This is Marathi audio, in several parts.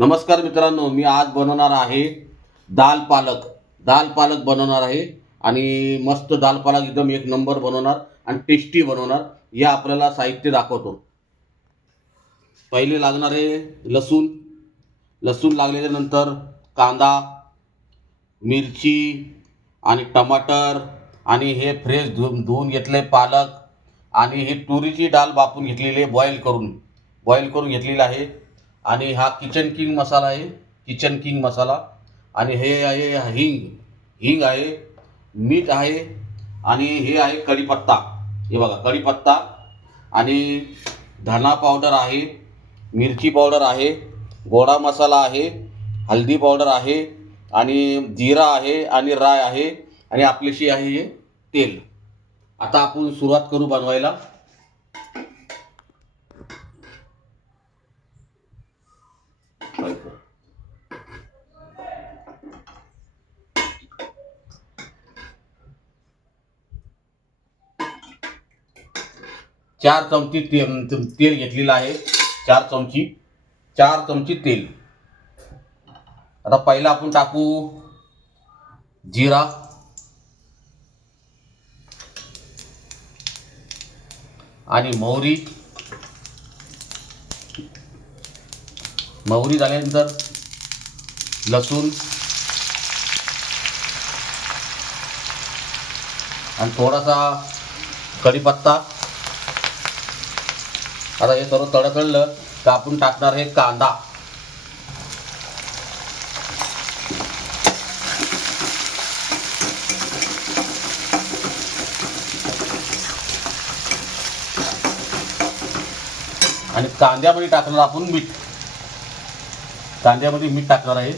नमस्कार मित्रांनो मी आज बनवणार आहे दाल पालक. दाल पालक बनवणार आहे आणि मस्त दाल पालक एकदम एक नंबर बनवणार आणि टेस्टी बनवणार. हे आपल्याला साहित्य दाखवतो. पहिले लागणार आहे लसूण. लसूण लागल्याच्यानंतर कांदा मिरची आणि टमाटर आणि हे फ्रेश धुवून धुवून घेतले पालक आणि हे तुरीची डाळ बापून घेतलेली आहे बॉईल करून. बॉईल करून घेतलेलं आहे. आणि हा किचन किंग मसाला आहे किचन किंग मसाला. आणि हे आहे हिंग. हिंग आहे मीठ आहे आणि हे आहे कढीपत्ता. हे बघा कढीपत्ता. आणि धना पावडर आहे मिरची पावडर आहे गोडा मसाला आहे हल्दी पावडर आहे आणि जिरा आहे आणि राय आहे आणि आपलीशी आहे हे तेल. आता आपण सुरुवात करू बनवायला. चार चमची ते तेल घेतलेलं आहे. चार चमची चार चमची तेल. आता पहिला आपण टाकू जिरा. आणि मोहरी. मोहरी झाल्यानंतर लसूण. आणि थोडासा कढीपत्ता. आता हे सर्व तडकळलं तर आपण टाकणार हे कांदा. आणि कांद्यामध्ये टाकणार आपण मीठ. कांद्यामध्ये मीठ टाकणार आहे.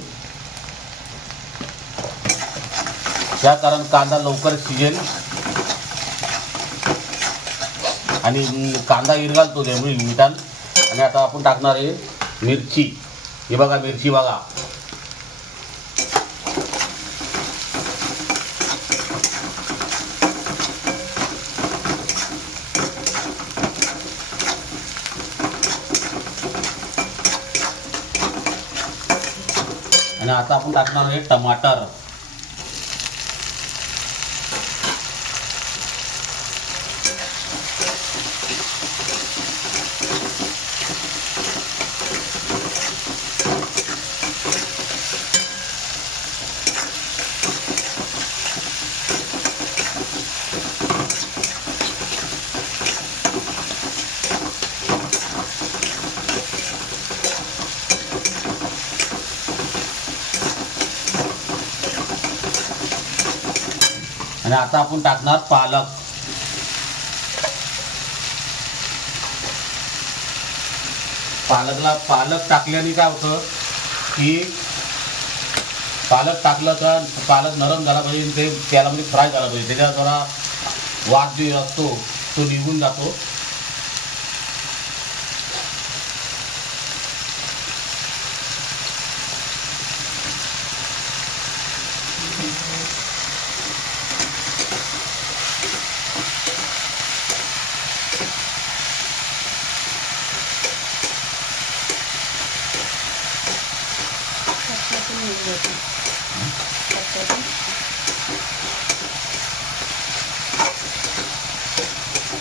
त्या कारण कांदा लवकर शिजेल. आणि कांदा कांदा तो त्यामुळे मिठाल आणि आता आपण टाकणार आहे मिरची. हे बघा मिरची बघा. आणि आता आपण टाकणार आहे टमाटर. आणि आता आपण टाकणार पालक. पालकला पालक टाकल्याने काय होतं की पालक टाकलं तर पालक नरम झाला पाहिजे ते ते म्हणजे तेलामध्ये फ्राय झाला पाहिजे. त्याच्यात जरा वाद जो असतो तो निघून जातो.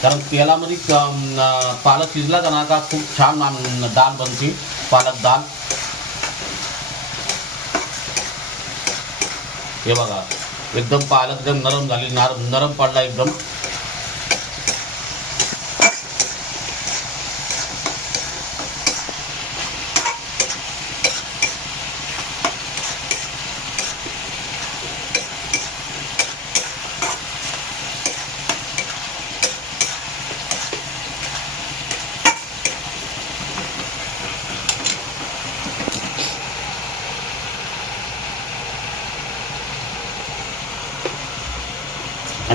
कारण तेलामध्ये पालक शिजला जाणार का? खूप छान आम- डाळ बनते पालक डाळ हे बघा एकदम पालक एकदम नरम झाली नरम नरम पडला एकदम.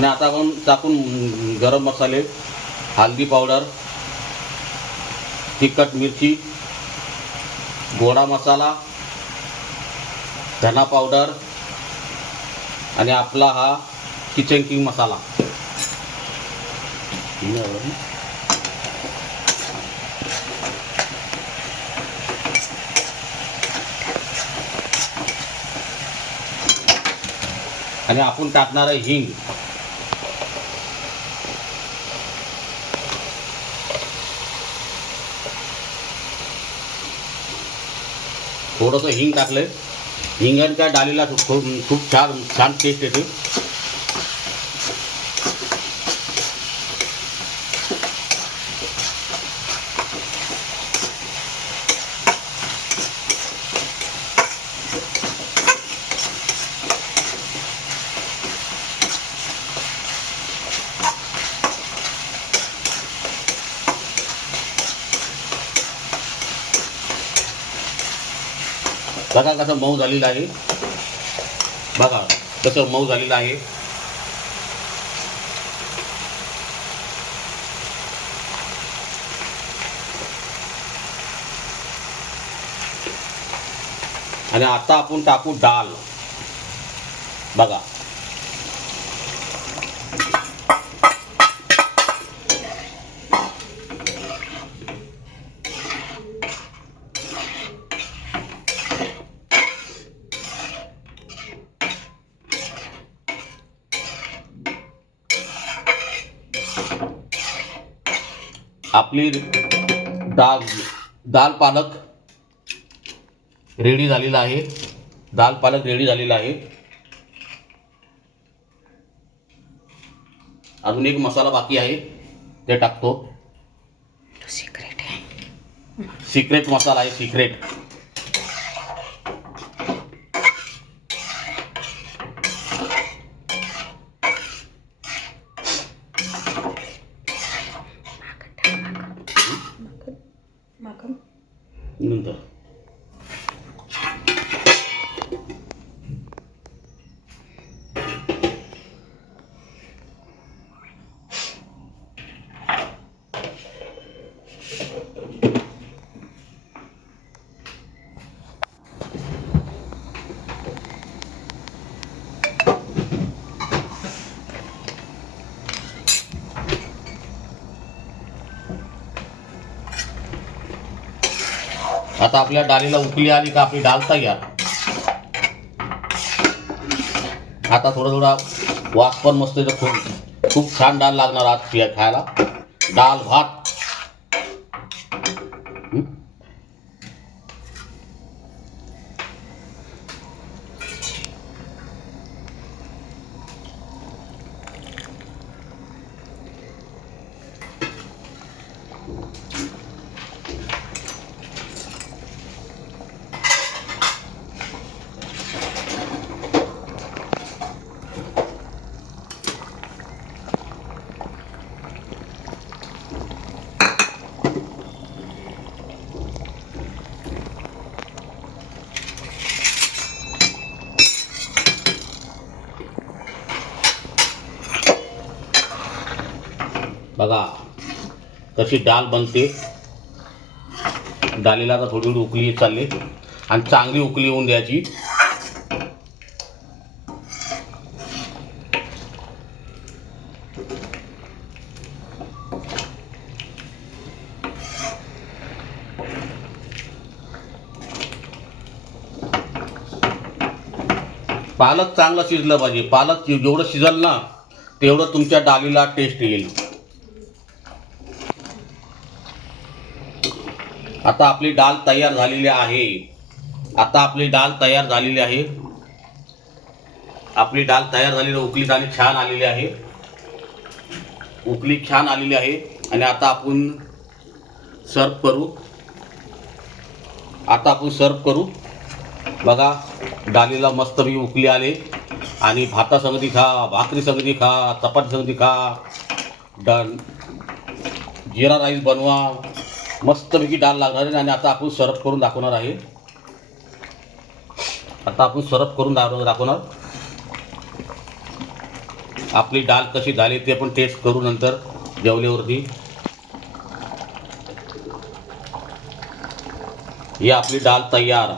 आणि आता आपण टाकून गरम मसाले हल्दी पावडर तिखट मिरची गोडा मसाला धना पावडर आणि आपला हा किचन किंग मसाला. आणि आपण टाकणार आहे हिंग. थोडंसं हिंग टाकलंय. हिंगाने त्या डालीला खूप खूप छान छान टेस्ट येते. बघा कसं मऊ झालेलं आहे. बघा कसं मऊ झालेलं आहे. आणि आता आपण टाकू डाल बघा. आपली डाळ दाल पालक रेडी झालेला आहे. दाल पालक रेडी झालेला आहे. अजून एक मसाला बाकी आहे ते टाकतो. सिक्रेट आहे. सिक्रेट मसाला आहे सिक्रेट नंतर आता आपल्या डाळीला उकली आली का आपली डाल तयार. आता थोडा थोडा वास पण मस्त येतो. खूप खूप छान डाळ लागणार आज खायला. डाळ भात हं? बघा कशी डाळ बनते. डाळीला आता थोडी थोडी उकली येत चालली. आणि चांगली उकली येऊन द्यायची. पालक चांगलं शिजलं पाहिजे. पालक जेवढं शिजल ना तेवढं तुमच्या डाळीला टेस्ट येईल. आता आपली डाळ तयार झालेली आहे. आता आपली डाळ तयार झालेली आहे. आपली डाळ तयार झालेली उकली आणि छान आलेली आहे. उकली छान आलेली आहे. आणि आता आपण सर्व करू. आता आपण सर्व करू. बघा डाळीला मस्त मी उकली आले. आणि भातासंगती खा भाकरी संगती खा चपाती संगती खा. डन. जिरा राईस बनवा. मस्तपैकी डाळ लागणार आहे आणि आता आपण सरप करून दाखवणार आहे. आता आपण सरप करून दाखवणार. आपली डाळ कशी झाली ते पण टेस्ट करू नंतर जेवल्यावरती. ही आपली डाळ तयार.